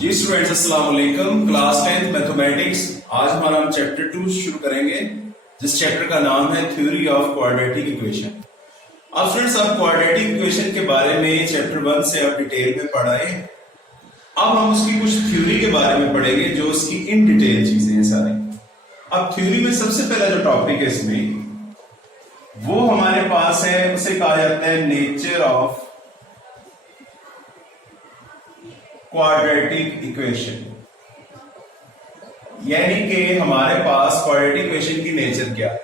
जी students, अस्सलाम वालेकुम। Class 10th mathematics. आज हमारा हम चैप्टर 2 शुरू करेंगे, जिस चैप्टर का नाम है थ्योरी ऑफ क्वाड्रेटिक इक्वेशन। अब स्टूडेंट्स, आप क्वाड्रेटिक इक्वेशन के बारे में चैप्टर 1 से आप डिटेल में पढ़ाए। अब हम उसकी कुछ थ्योरी के बारे में पढ़ेंगे, जो उसकी इन डिटेल चीजें हैं सारी। अब थ्योरी में सबसे पहला जो टॉपिक है इसमें, वो हमारे पास है, उसे कहा जाता है नेचर ऑफ क्वाड्रेटिक इक्वेशन। यानी कि हमारे पास क्वाड्रेटिक इक्वेशन की नेचर क्या है।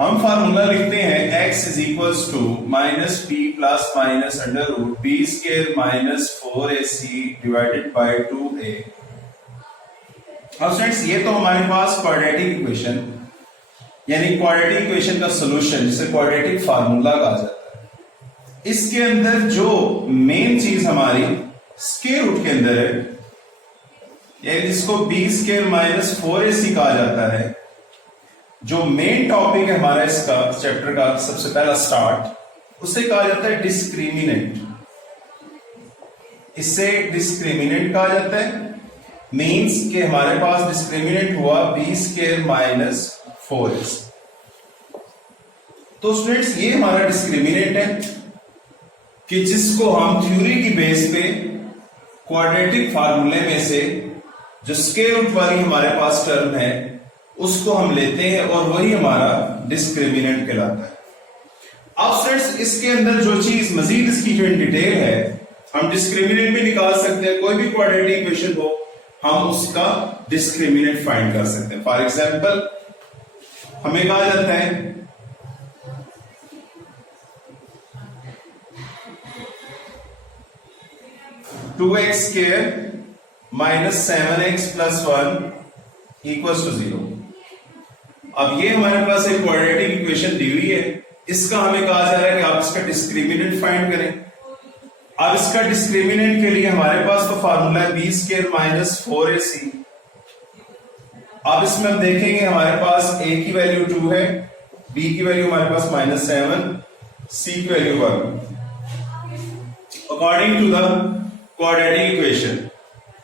हम फार्मूला लिखते हैं x is equals to minus p plus minus under root b square minus 4ac divided by 2a। अब फ्रेंड्स, ये तो हमारे पास क्वाड्रेटिक इक्वेशन यानी क्वाड्रेटिक इक्वेशन का सॉल्यूशन, जिसे क्वाड्रेटिक फार्मूला कहा जाता है। इसके अंदर जो मेन चीज हमारी स्क्वायर रूट के अंदर है, यानी जिसको बी स्क्वायर माइनस 4ac कहा जाता है, जो मेन टॉपिक है हमारा इसका चैप्टर का सबसे पहला स्टार्ट, उसे कहा जाता है डिस्क्रिमिनेंट। इससे डिस्क्रिमिनेंट कहा जाता है, मींस कि हमारे पास डिस्क्रिमिनेंट हुआ बी स्क्वायर माइनस 4ac। तो स्टूडेंट्स, ये हमारा डिस्क्रिमिनेंट है कि जिसको हम थ्योरी की बेस पे क्वाड्रेटिक फार्मूले में से जो स्क्वायर रूट वाली हमारे पास टर्म है उसको हम लेते हैं, और वही हमारा डिस्क्रिमिनेंट कहलाता है। अब फ्रेंड्स, इसके अंदर जो चीज मजीद इसकी जो डिटेल है, हम डिस्क्रिमिनेंट भी निकाल सकते हैं। कोई भी क्वाड्रेटिक इक्वेशन हो, हम उसका डिस्क्रिमिनेंट फाइंड कर सकते हैं। फॉर एग्जांपल, हमें कहा जाता है two x square minus 7x plus 1 equals to 0। अब ये हमारे पास एक क्वाड्रेटिक इक्वेशन दी हुई है। इसका हमें कहा जा रहा है कि आप इसका डिस्क्रिमिनेंट फाइंड करें। अब इसका डिस्क्रिमिनेंट के लिए हमारे पास तो फार्मूला है बी स्क्वायर माइनस 4ac। अब इसमें हम देखेंगे, हमारे पास a की वैल्यू 2 है, b की वैल्यू हमारे पास माइनस 7, c की value 1। According to the quadratic equation,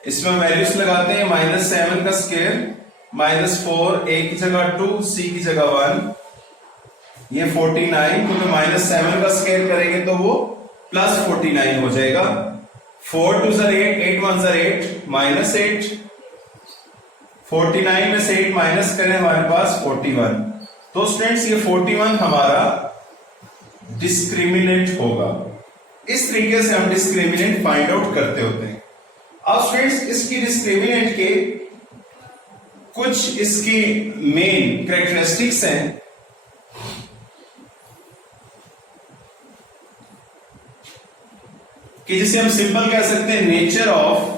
इसमें वैल्यूज लगाते हैं। माइनस 7 का स्क्वायर माइनस 4, a की जगह 2, c की जगह 1, ये 49। तो माइनस 7 का स्क्वायर करेंगे तो वो प्लस 49 हो जाएगा। 4 2 ज़र 8, 8 1 ज़र 8, माइनस 8। 49 में से 8 माइनस करें, हमारे पास 41। तो स्टूडेंट्स, ये 41 हमारा डिस्क्रिमिनेंट होगा। इस तरीके से हम डिस्क्रिमिनेंट फाइंड आउट करते होते हैं। अब फ्रेंड्स, इसकी डिस्क्रिमिनेंट के कुछ इसकी मेन कैरेक्टरिस्टिक्स हैं। कि जिसे हम सिंपल कह सकते हैं नेचर ऑफ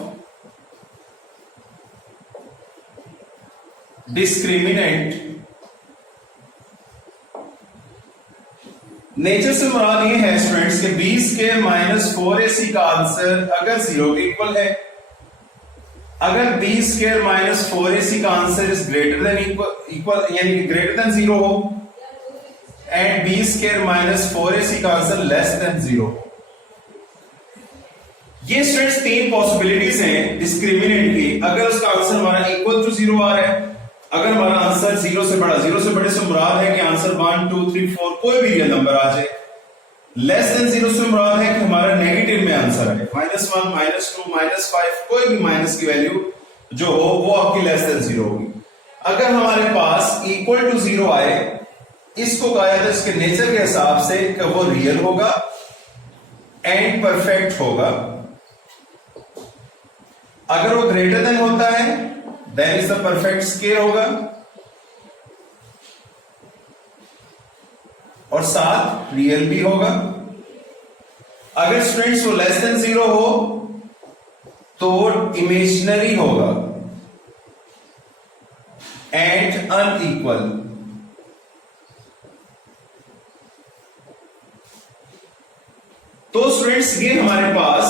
डिस्क्रिमिनेंट। नेचर से मुराद ये है स्टूडेंट्स कि बी स्क्वायर माइनस 4ac का आंसर अगर 0 के इक्वल है, अगर बी स्क्वायर माइनस 4ac का answer is greater than equal यानी कि ग्रेटर देन 0 हो, and B square minus 4ac का आंसर लेस देन 0। ये स्टूडेंट्स तीन पॉसिबिलिटीज हैं डिस्क्रिमिनेंट की। अगर उसका आंसर हमारा इक्वल टू 0 आ रहा है, अगर हमारा आंसर 0 से बड़ा, 0 से बड़े से मुराद है कि आंसर 1 2 3 4 कोई भी रियल नंबर आ जाए। लेस देन 0 से मुराद है कि हमारा नेगेटिव में आंसर है, -1 -2 -5, कोई भी माइनस की वैल्यू जो हो वो आपकी लेस देन 0 होगी। अगर हमारे पास इक्वल टू 0 आए, इसको कहा जाता है इसके नेचर के हिसाब से कि वो रियल होगा एंड परफेक्ट होगा। अगर वो ग्रेटर देन होता है, then is the perfect square होगा, और साथ रियल भी होगा। अगर स्टूडेंट्स वो लेस देन 0 हो तो वो इमेजिनरी होगा एंड अनइक्वल। तो स्टूडेंट्स, ये हमारे पास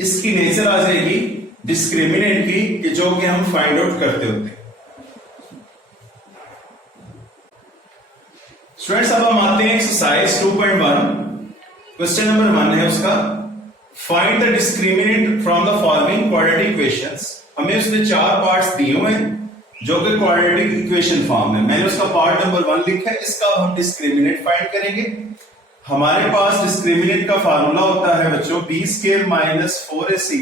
इसकी नेचर आ जाएगी डिस्क्रिमिनेंट की, कि जो कि हम फाइंड आउट करते होते हैं। स्टूडेंट्स, अब हम आते हैं एक्सरसाइज 2.1। क्वेश्चन नंबर 1 है उसका, find the discriminant from the following quadratic equations. हमें उसने चार पार्ट्स दिए हुए हैं जो कि क्वाड्रेटिक इक्वेशन फॉर्म है। मैंने उसका पार्ट नंबर 1 लिखा है, इसका हम डिस्क्रिमिनेंट फाइंड करेंगे। हमारे पास डिस्क्रिमिनेंट का फार्मूला होता है बच्चों बी स्क्वायर माइनस 4ac।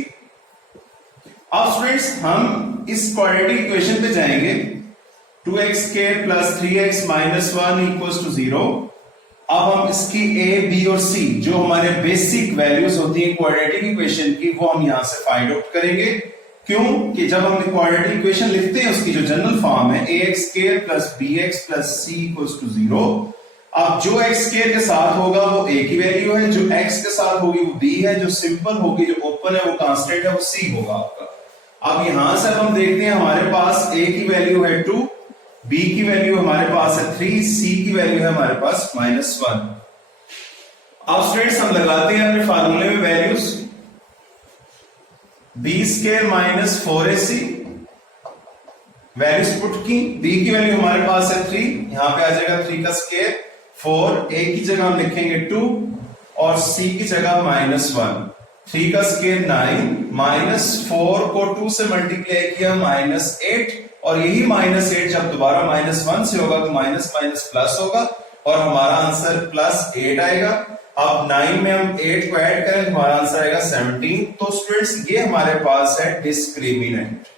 अब स्टूडेंट्स हम इस क्वाड्रेटिक इक्वेशन पे जाएंगे, 2x square plus 3x minus 1 equals to 0। अब हम इसकी a, b और c जो हमारे बेसिक वैल्यूज होती है क्वाड्रेटिक इक्वेशन की, वो हम यहां से फाइंड आउट करेंगे। क्यों कि जब हम क्वाड्रेटिक इक्वेशन लिखते हैं उसकी जो जनरल फॉर्म है ax square plus bx plus c equals to 0। अब जो x स्क्वायर के साथ होगा वो a की वैल्यू है, जो x के साथ होगी वो b है, जो सिंपल होगी जो ओपन है वो कांस्टेंट है वो c होगा आपका। अब यहां से हम देखते हैं हमारे पास a की वैल्यू है 2, b की वैल्यू हमारे पास है 3, c की वैल्यू है हमारे पास -1। अब स्टूडेंट्स हम लगाते हैं अपने फार्मूले में values, b square minus 4ac values put की। b की वैल्यू हमारे पास है 3, यहां पे आ जाएगा 3 का स्क्वायर 4, a की जगह हम लिखेंगे 2 और c की जगह -1। 3 का स्क्वायर 9, -4 को 2 से मल्टीप्लाई किया -8, और यही -8 जब दोबारा -1 से होगा तो माइनस माइनस प्लस होगा और हमारा आंसर +8 आएगा। अब 9 में हम 8 को ऐड करें तो हमारा आंसर आएगा 17। तो स्टूडेंट्स ये हमारे पास है डिस्क्रिमिनेंट,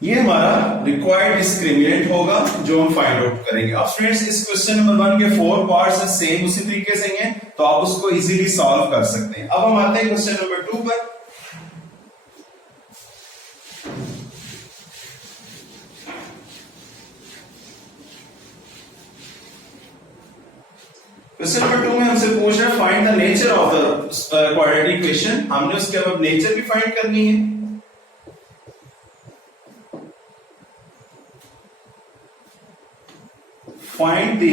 ये हमारा रिक्वायर्ड डिस्क्रिमिनेंट होगा जो हम फाइंड आउट करेंगे। अब स्टूडेंट्स इस क्वेश्चन नंबर 1 के 4 पार्ट्स सेम उसी तरीके से हैं तो आप उसको इजीली सॉल्व कर सकते हैं। अब हम आते हैं क्वेश्चन नंबर 2 पर। क्वेश्चन नंबर 2 में हमसे पूछ रहा है find the nature of the quadratic equation. हमने उसके अब नेचर भी फाइंड करनी है। Find the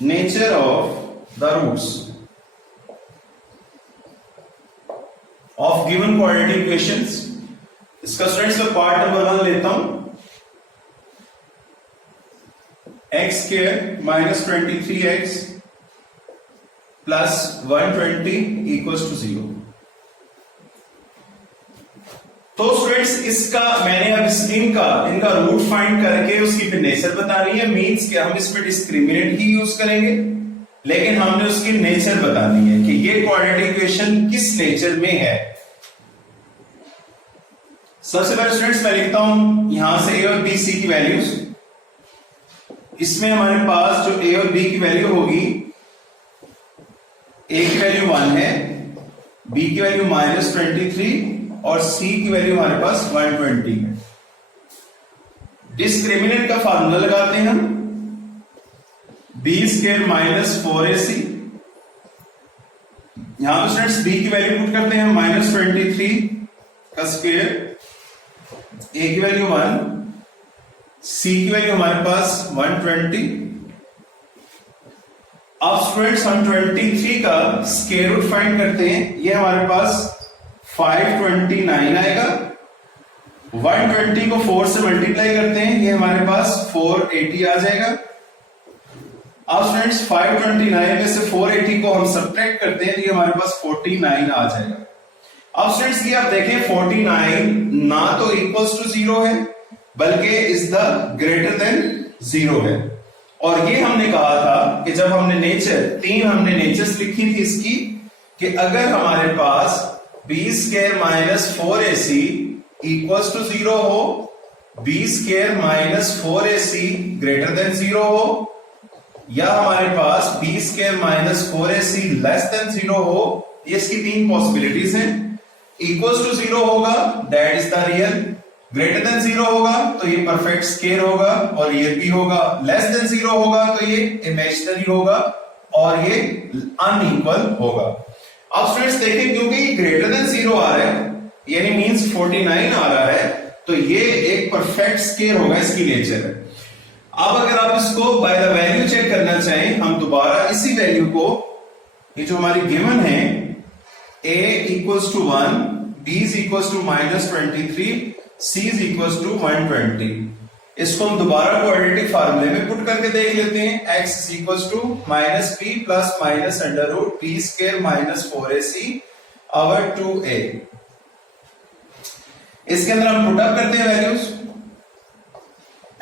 nature of the roots of given quadratic equations. इसका स्टूडेंट्स मैं पार्ट नंबर 1 लेता हूं, x square minus 23x plus 120 equals to 0। तो स्टूडेंट्स इसका मैंने अब इनका रूट फाइंड करके उसकी फिर नेचर बतानी है। मींस कि हम इस पे डिस्क्रिमिनेंट ही यूज करेंगे, लेकिन हमने उसकी नेचर बतानी है कि ये क्वाड्रेटिक इक्वेशन किस नेचर में है। सबसे पहले स्टूडेंट्स मैं लिखता हूं यहां से a और b c की वैल्यूज। इसमें हमारे पास जो a और b की वैल्यू होगी, a की वैल्यू 1 है, b की वैल्यू -23 और c की वैल्यू हमारे पास 120 है। डिस्क्रिमिनेंट का फार्मूला लगाते हैं हम, b स्क्वायर माइनस 4ac। यहां पर स्टूडेंट्स b की वैल्यू पुट करते हैं -23 का स्क्वायर, a की वैल्यू 1, c की वैल्यू हमारे पास 120। अब स्टूडेंट्स हम 23 का स्क्वायर रूट फाइंड करते हैं, ये हमारे पास 529 आएगा। 120 को 4 से मल्टीप्लाई करते हैं, ये हमारे पास 480 आ जाएगा। अब स्टूडेंट्स 529 में से 480 को हम सब्ट्रैक्ट करते हैं तो ये हमारे पास 49 आ जाएगा। अब स्टूडेंट्स ये आप देखें 49 ना तो इक्वल्स टू 0 है बल्कि इज द ग्रेटर देन 0 है। और ये हमने कहा था कि जब हमने हमने नेचर्स लिखी थी इसकी, कि अगर हमारे पास b square minus 4ac equals to 0 हो, b square minus 4ac greater than 0 हो, या हमारे पास b square minus 4ac less than 0 हो, ये इसकी 3 पॉसिबिलिटीज हैं। इक्वल्स टू 0 होगा that is the real, greater than 0 होगा तो ये परफेक्ट स्क्वायर होगा और रियल भी होगा, लेस देन 0 होगा तो ये इमेजिनरी होगा और ये अनइक्वल होगा। अब स्टूडेंट्स देखें क्योंकि ग्रेटर देन 0 आ रहा है यानी मींस 49 आ रहा है तो ये एक परफेक्ट स्क्वायर होगा, इसकी नेचर है। अब अगर आप इसको बाय द वैल्यू चेक करना चाहें, हम दोबारा इसी वैल्यू को, ये जो हमारी गिवन है a equals to 1, b is equals to -23, c is equals to 120, इसको हम दोबारा क्वाड्रेटिक फार्मूले में पुट करके देख लेते हैं। x is equal to minus p plus minus under root p square minus 4ac over 2a। इसके अंदर हम पुट अप करते हैं values.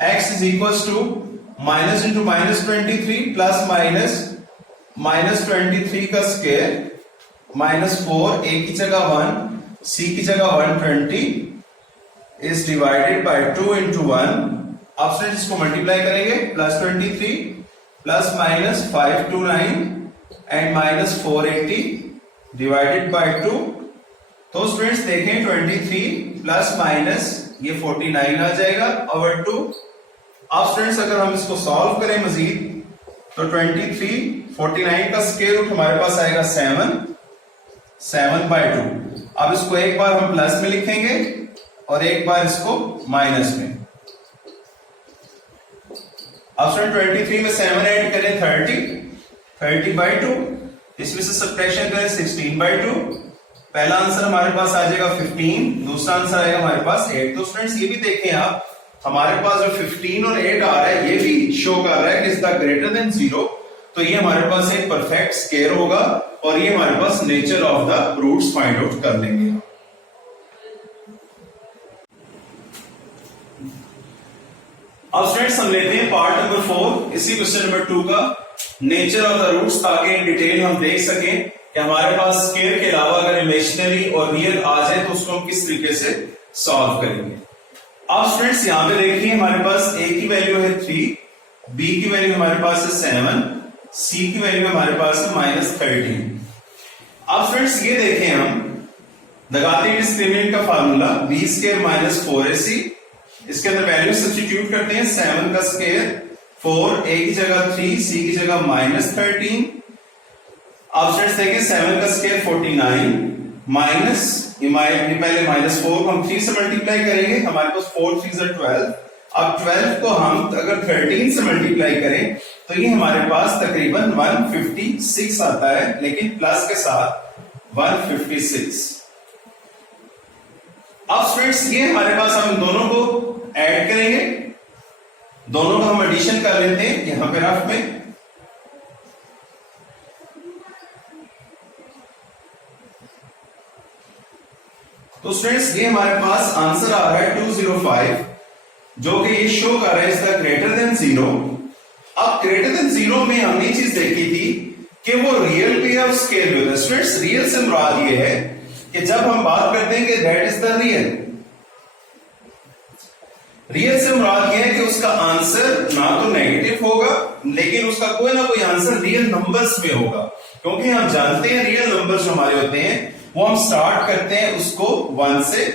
x is equal to minus into minus 23 plus minus 23 का स्क्वायर माइनस 4, a की जगह 1, c की जगह 120 इज डिवाइडेड बाय 2 इंटू 1। अब स्टूडेंट इसको मल्टीप्लाई करेंगे, plus 23 plus minus 529 and minus 480 divided by 2। तो स्टूडेंट्स देखें 23 प्लस माइनस ये 49 आ जाएगा ओवर 2। अब स्टूडेंट्स अगर हम इसको सॉल्व करें मजीद तो 23 49 का स्क्वायर रूट हमारे पास आएगा 7 बाय 2। अब इसको एक बार हम प्लस में लिखेंगे और एक बार इसको माइनस में। अब स्टूडेंट 23 में 7 ऐड करें 30 बाय 2, इसमें से सब्ट्रैक्शन करें 16 बाय 2। पहला आंसर हमारे पास आ जाएगा 15, दूसरा आंसर आएगा हमारे पास 8। तो स्टूडेंट्स ये भी देखें आप, हमारे पास जो 15 और 8 आ रहा है ये भी शो कर रहा है कि इज द ग्रेटर देन 0। तो ये हमारे पास एक परफेक्ट स्क्वायर होगा और ये हमारे पास nature of the roots find out कर लेंगे। अब स्टूडेंट्स हम लेते हैं पार्ट नंबर 4 इसी क्वेश्चन नंबर 2 का, नेचर ऑफ द रूट्स, ताकि इन डिटेल हम देख सकें कि हमारे पास स्क्वायर के अलावा अगर इमेजिनरी और रियल आ जाए तो उसको हम किस तरीके से सॉल्व करेंगे। अब स्टूडेंट्स यहां पे देखिए हमारे पास a की वैल्यू है 3, b की वैल्यू हमारे पास है 7, c की वैल्यू हमारे पास है माइनस 13। अब स्टूडेंट्स ये देखें हम लगाते हैं डिस्क्रिमिनेंट का formula b square minus 4ac। इसके अंदर वैल्यू सब्स्टिट्यूट करते हैं, 7 का स्क्वायर 4, a की जगह 3, c की जगह माइनस 13। अब स्टूडेंट्स देखिए 7 का स्क्वायर 49 माइनस पहले माइनस 4 को हम 3 से मल्टीप्लाई करेंगे, हमारे पास 4 3 12। अब 12 को हम अगर 13 से मल्टीप्लाई करें तो ये हमारे पास तकरीबन 156 आता है, लेकिन प्लस के साथ 156। अब स्टूडेंट्स ये हमारे पास हम दोनों को ऐड करेंगे, दोनों का हम एडिशन कर लेते हैं यहां पे रफ में। तो स्टूडेंट्स ये हमारे पास आंसर आ रहा है 205, जो कि ये शो कर रहा है इसका ग्रेटर देन 0। अब ग्रेटर देन 0 में हमने ये चीज देखी थी कि वो रियल भी है और स्केल भी होता है। स्टूडेंट्स रियल से मुराद ये है कि जब हम बात करते हैं कि दैट इज द रियल से मुराद ये है कि उसका आंसर ना तो नेगेटिव होगा, लेकिन उसका कोई ना कोई आंसर रियल नंबर्स में होगा, क्योंकि हम जानते हैं रियल नंबर्स जो हमारे होते हैं वो हम स्टार्ट करते हैं उसको 1 से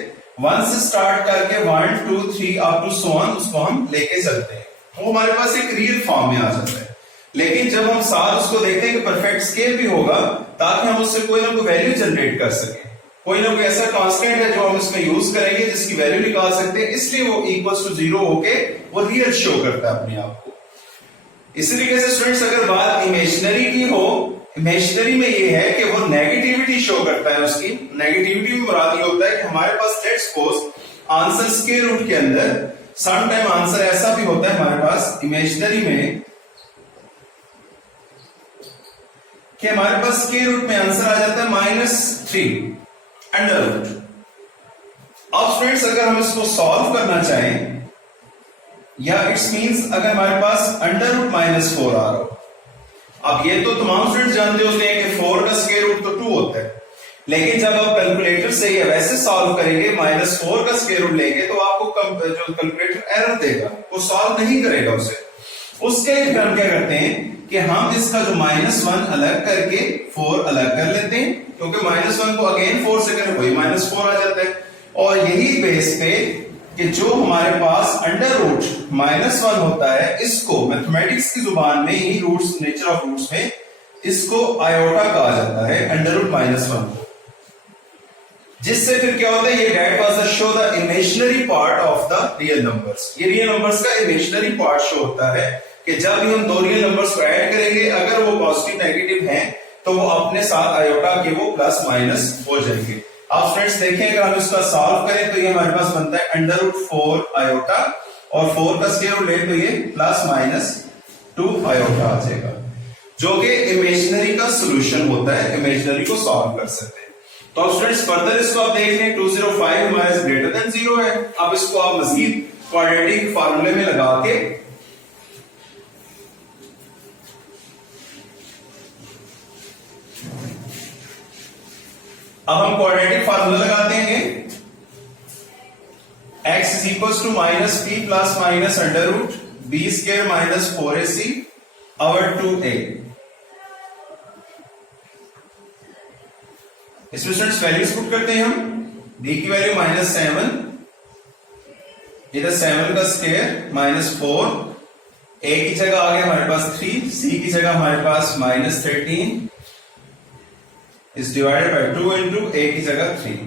स्टार्ट करके 1 2 3 अप टू सो ऑन उसको हम लेके चलते हैं, वो हमारे पास एक रियल फॉर्म में आ जाता है। लेकिन जब हम साथ उसको देखते हैं कि परफेक्ट स्केल भी होगा, ताकि हम उससे कोई ना कोई वैल्यू जनरेट कर सकें, कोई ना कोई ऐसा कांस्टेंट है जो हम इसमें यूज करेंगे जिसकी वैल्यू निकाल सकते हैं, इसलिए वो इक्वल टू 0 होके वो रियल शो करता है अपने आप को। इसी तरीके से स्टूडेंट्स अगर बात इमेजिनरी की हो, इमेजिनरी में ये है कि वो नेगेटिविटी शो करता है। उसकी नेगेटिविटी में मुराद ये होता है कि हमारे पास let's suppose answer square root के अंदर सम टाइम आंसर ऐसा भी होता है हमारे पास इमेजिनरी में कि हमारे पास स्क्वायर रूट में आंसर आ जाता है -3 अंडर रूट। अब स्टूडेंट्स अगर हम इसको सॉल्व करना चाहें, या इट्स मींस अगर हमारे पास अंडर रूट -4 आ रहा हो। अब ये तो तमाम स्टूडेंट्स जानते होते हैं कि 4 का स्क्वायर रूट तो 2 होता है, लेकिन जब आप कैलकुलेटर से या वैसे सॉल्व करेंगे -4 का स्क्वायर रूट लेंगे तो आपको जो कैलकुलेटर एरर देगा, वो सॉल्व नहीं करेगा उसे। उसके लिए हम क्या करते हैं कि हम इसका जो -1 अलग करके 4 अलग कर लेते हैं, क्योंकि -1 को अगेन 4 से करें वही -4 आ जाता है। और यही बेस पे कि जो हमारे पास अंडर रूट -1 होता है, इसको मैथमेटिक्स की जुबान में ही रूट्स, नेचर ऑफ रूट्स में इसको आयोटा कहा जाता है, अंडर रूट -1 को। जिससे फिर क्या होता है, ये that was the show the imaginary part of the real numbers. ये रियल नंबर्स का इमेजिनरी पार्ट शो होता है कि जब भी हम दो रियल नंबर्स को ऐड करेंगे, अगर वो पॉजिटिव नेगेटिव हैं तो वो अपने साथ आयोटा के वो प्लस माइनस हो जाएंगे। अब फ्रेंड्स देखें, अगर हम इसका सॉल्व करें तो ये हमारे पास बनता है अंडर रूट 4 आयोटा, और 4 का स्क्वायर रूट ले तो ये प्लस माइनस 2 आयोटा आ जाएगा, जो कि इमेजिनरी का सॉल्यूशन होता है, इमेजिनरी को सॉल्व कर सकते हैं। तो अब स्टूडेंट्स फर्दर इसको आप देख लें, 205 हमारे ग्रेटर देन 0 है। अब इसको आप मजीद क्वाड्रेटिक फार्मूले में लगा के अब हम क्वाड्रेटिक फार्मूला लगाते हैं, x is equal to minus p plus minus under root b square minus 4ac over 2a। इसमें स्टूडेंट्स वैल्यूज पुट करते हैं हम, b की वैल्यू -7, इधर 7 का स्क्वायर -4, a की जगह आ गया हमारे पास 3, c की जगह हमारे पास -13 is divided by 2 into a की जगह 3।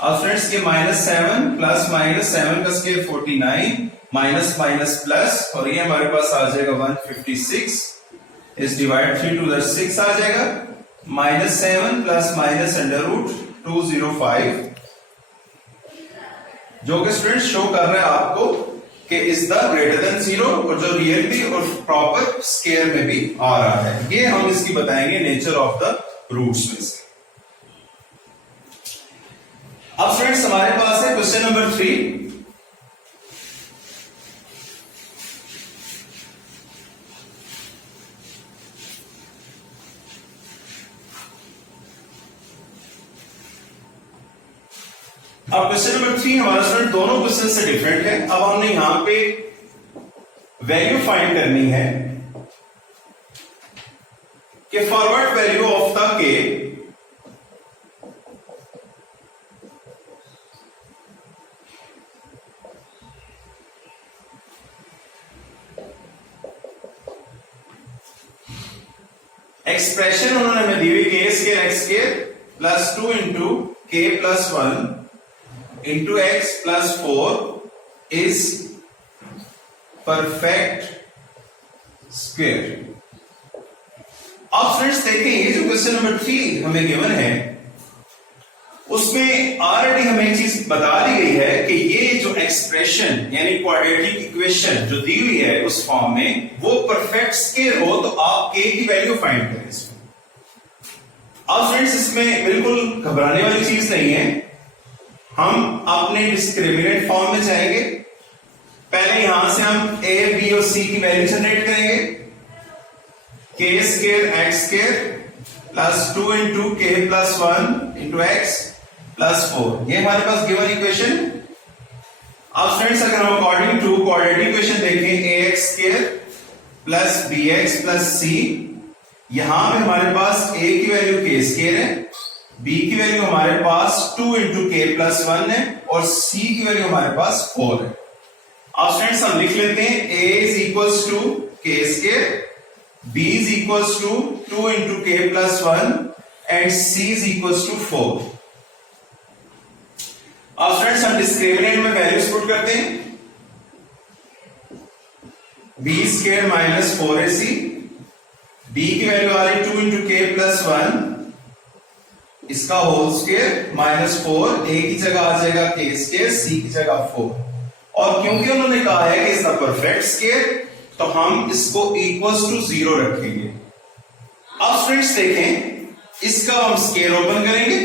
अब स्टूडेंट्स ये -7 प्लस -7 का स्क्वायर 49 माइनस माइनस प्लस, और ये हमारे पास आ जाएगा 156 इज डिवाइड 3 टू 6 आ जाएगा, -7 प्लस माइनस अंडर रूट 205, जो कि स्टूडेंट शो कर रहा है आपको कि इज द ग्रेटर देन 0, और जो रियल भी और प्रॉपर स्क्वायर में भी आ रहा है। ये हम इसकी बताएंगे नेचर ऑफ द रूट्स में से। अब स्टूडेंट्स हमारे पास है क्वेश्चन नंबर 3। अब क्वेश्चन नंबर 3 हमारा स्टूडेंट दोनों क्वेश्चन से डिफरेंट है। अब हमने यहां पे वैल्यू फाइंड करनी है कि for what value of the k expression उन्होंने हमें दी हुई k square x square plus 2 into k plus 1 into x plus 4 is perfect square। अब फ्रेंड्स देखें, ये जो क्वेश्चन नंबर 3 हमें गिवन है उसमें ऑलरेडी हमें एक चीज बता दी गई है कि ये जो एक्सप्रेशन यानी क्वाड्रेटिक इक्वेशन जो दी हुई है उस फॉर्म में वो परफेक्ट स्क्वायर हो, तो आप k की वैल्यू फाइंड करें इसमें। अब फ्रेंड्स इसमें बिल्कुल घबराने वाली चीज नहीं है, हम अपने डिस्क्रिमिनेंट फॉर्म में जाएंगे। पहले यहां से हम a, b और c की वैल्यू जनरेट करेंगे, k square x square plus 2 into k plus 1 into x plus 4, ये हमारे पास गिवन इक्वेशन। अब फ्रेंड्स अगर हम अकॉर्डिंग टू क्वाड्रेटिक इक्वेशन देखें, ax square plus bx plus c, यहां पे हमारे पास a की वैल्यू k स्क्वायर है, b की वैल्यू हमारे पास 2 इंटू के प्लस 1 है, और c की वैल्यू हमारे पास 4 है। अब फ्रेंड्स हम लिख लेते हैं a is equals to k square, b is equals to 2 into k plus 1 and c is equals to 4। अब फ्रेंड्स हम डिस्क्रिमिनेंट में वैल्यूज पुट करते हैं, b square minus 4ac, b की वैल्यू आ रही 2 इंटू के प्लस 1 इसका whole square minus 4, a की जगह आ जाएगा के स्क्वायर, c की जगह 4, और क्योंकि उन्होंने कहा है कि इसका परफेक्ट स्क्वायर तो हम इसको इक्वल्स टू 0 रखेंगे। अब फ्रेंड्स देखें, इसका हम स्क्वायर ओपन करेंगे,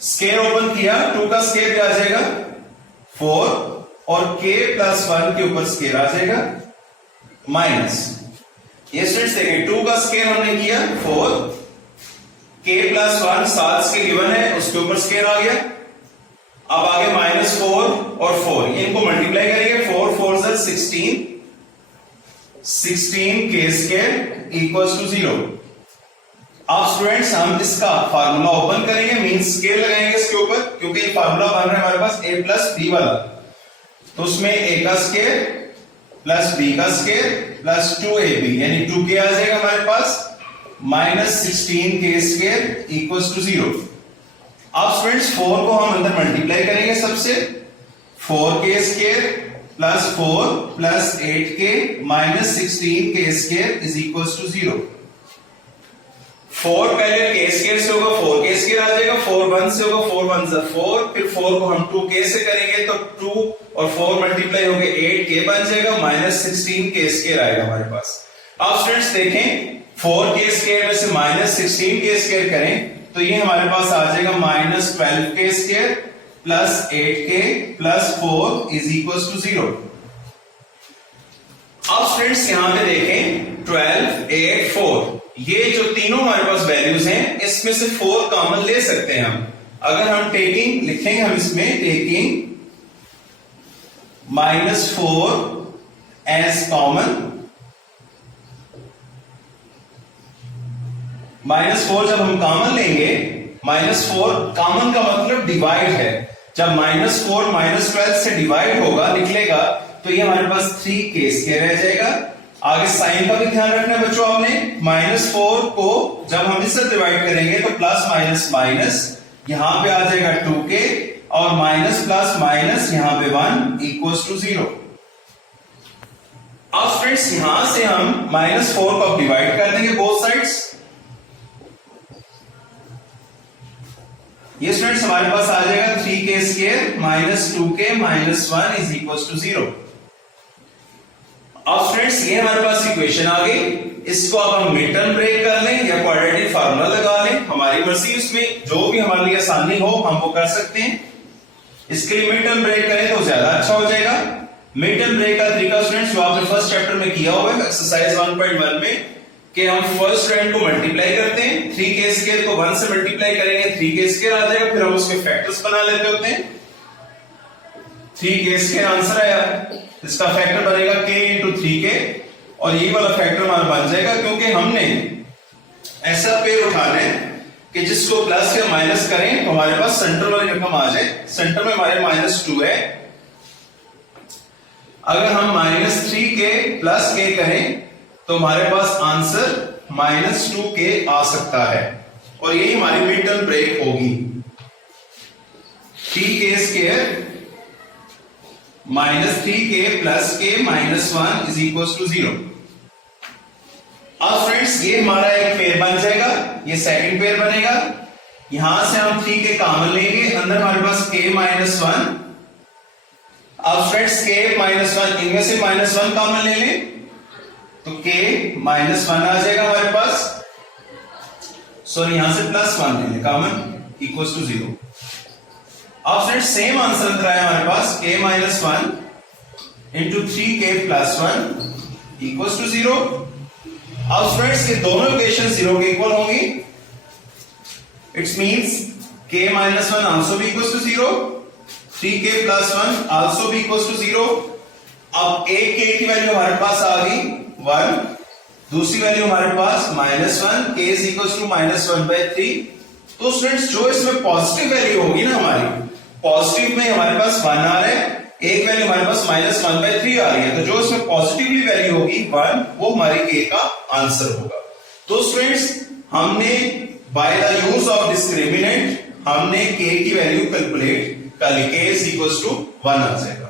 स्क्वायर ओपन किया, 2 का स्क्वायर क्या आ जाएगा 4, और k प्लस 1 के ऊपर स्क्वायर आ जाएगा माइनस, ये स्टूडेंट्स देखें 2 का स्क्वायर हमने किया 4, k प्लस 1 7 के गिवन है उसके ऊपर स्क्वायर आ गया, अब आगे -4 और 4, ये इनको मल्टीप्लाई करेंगे, 4 4 16, 16 k स्क्वायर इक्वल्स टू 0। अब स्टूडेंट्स हम इसका फार्मूला ओपन करेंगे, मीन स्क्वायर लगाएंगे इसके ऊपर, क्योंकि ये फार्मूला बन रहा है हमारे पास a प्लस b वाला, तो उसमें a का स्क्वायर प्लस b का स्क्वायर प्लस 2ab यानी 2k आ जाएगा हमारे पास, minus 16k square equals to 0। अब स्टूडेंट्स 4 को हम अंदर मल्टीप्लाई करेंगे सबसे, 4k square plus 4 plus 8k minus 16k square is equals to 0। 4 पहले k स्क्वायर से होगा 4k स्क्वायर आ जाएगा, 4 1 से होगा 4 1 जा 4, फिर 4 को हम 2k से करेंगे तो 2 और 4 मल्टीप्लाई होके 8k बन जाएगा, माइनस 16k स्क्वायर आएगा हमारे पास। अब स्टूडेंट्स देखें 4k स्क्वायर में से माइनस 16k स्क्वायर करें तो ये हमारे पास आ जाएगा minus 12k square plus 8k plus 4 is equal to 0। अब स्टूडेंट्स यहां पे देखें 12 8 4, ये जो तीनों हमारे पास वैल्यूज हैं इसमें से 4 कॉमन ले सकते हैं हम। अगर हम टेकिंग लिखेंगे हम इसमें टेकिंग -4 एज कॉमन, -4 जब हम कॉमन लेंगे, -4 कॉमन का मतलब डिवाइड है, जब -4 -12 से डिवाइड होगा निकलेगा तो ये हमारे पास 3k स्क्वायर रह जाएगा। आगे साइन का भी ध्यान रखना है बच्चों आपने, -4 को जब हम इससे डिवाइड करेंगे तो प्लस माइनस माइनस यहां पे आ जाएगा 2k और माइनस प्लस माइनस यहां पे 1 इक्वल्स टू 0। अब स्टूडेंट्स यहां से हम -4 को डिवाइड कर देंगे बोथ साइड्स। ये स्टूडेंट्स हमारे पास आ जाएगा 3k square minus 2k minus 1 is equals to 0। अब स्टूडेंट्स ये हमारे पास इक्वेशन आ गई, इसको अब हम मिड टर्म ब्रेक कर लें या क्वाड्रेटिक फार्मूला लगा लें, हमारी मर्जी, उसमें जो भी हमारे लिए आसानी हो हम वो कर सकते हैं। इसके लिए मिड टर्म ब्रेक करें तो ज्यादा अच्छा हो जाएगा। मिड टर्म ब्रेक का तरीका स्टूडेंट्स जो आपने फर्स्ट चैप्टर में किया हुआ है एक्सरसाइज 1.1 में, कि हम फर्स्ट रैंड को मल्टीप्लाई करते हैं, 3k स्क्वायर को 1 से मल्टीप्लाई करेंगे 3k स्क्वायर आ जाएगा, फिर हम उसके फैक्टर्स बना लेते होते हैं। 3k स्क्वायर आंसर आया, इसका फैक्टर बनेगा k इंटू 3k और ये वाला फैक्टर हमारा बन जाएगा, क्योंकि हमने ऐसा पेड़ उठाना है कि जिसको प्लस या माइनस करें तो हमारे पास सेंटर वाली रकम आ जाए। सेंटर में हमारे -2 है, अगर हम -3k प्लस k करें तो हमारे पास आंसर -2k आ सकता है और यही हमारी मिड टर्म ब्रेक होगी। 3k square -3k plus k minus 1 is equal to 0। अब फ्रेंड्स ये हमारा एक पेयर बन जाएगा, ये सेकंड पेयर बनेगा। यहां से हम 3k कॉमन लेंगे, अंदर हमारे पास k माइनस 1। अब फ्रेंड्स k माइनस 1, इनमें से -1 कॉमन ले लें तो k माइनस 1 आ जाएगा हमारे पास, सॉरी यहां से +1 ले लें कॉमन इक्वल टू 0। अब फ्रेंड्स सेम आंसर अंदर आया हमारे पास k minus 1 into 3k plus 1 equal to 0। अब फ्रेंड्स ये दोनों इक्वेशन 0 के इक्वल होंगी, it's means k minus 1 also भी equal to 0, 3k plus 1 also भी इक्वल टू 0। अब एक k की वैल्यू हमारे पास आ गई 1, दूसरी वैल्यू हमारे पास -1, k इज इक्वल टू -1/3। तो स्टूडेंट्स जो इसमें पॉजिटिव वैल्यू होगी ना हमारी, पॉजिटिव में हमारे पास 1 आ रहा है, एक वैल्यू हमारे पास -1/3 आ रही है, तो जो इसमें पॉजिटिवली वैल्यू होगी 1 वो हमारी k का आंसर होगा। तो स्टूडेंट्स हमने by the use of discriminant हमने k की वैल्यू कैलकुलेट कर ली, k इज इक्वल टू 1 आ जाएगा।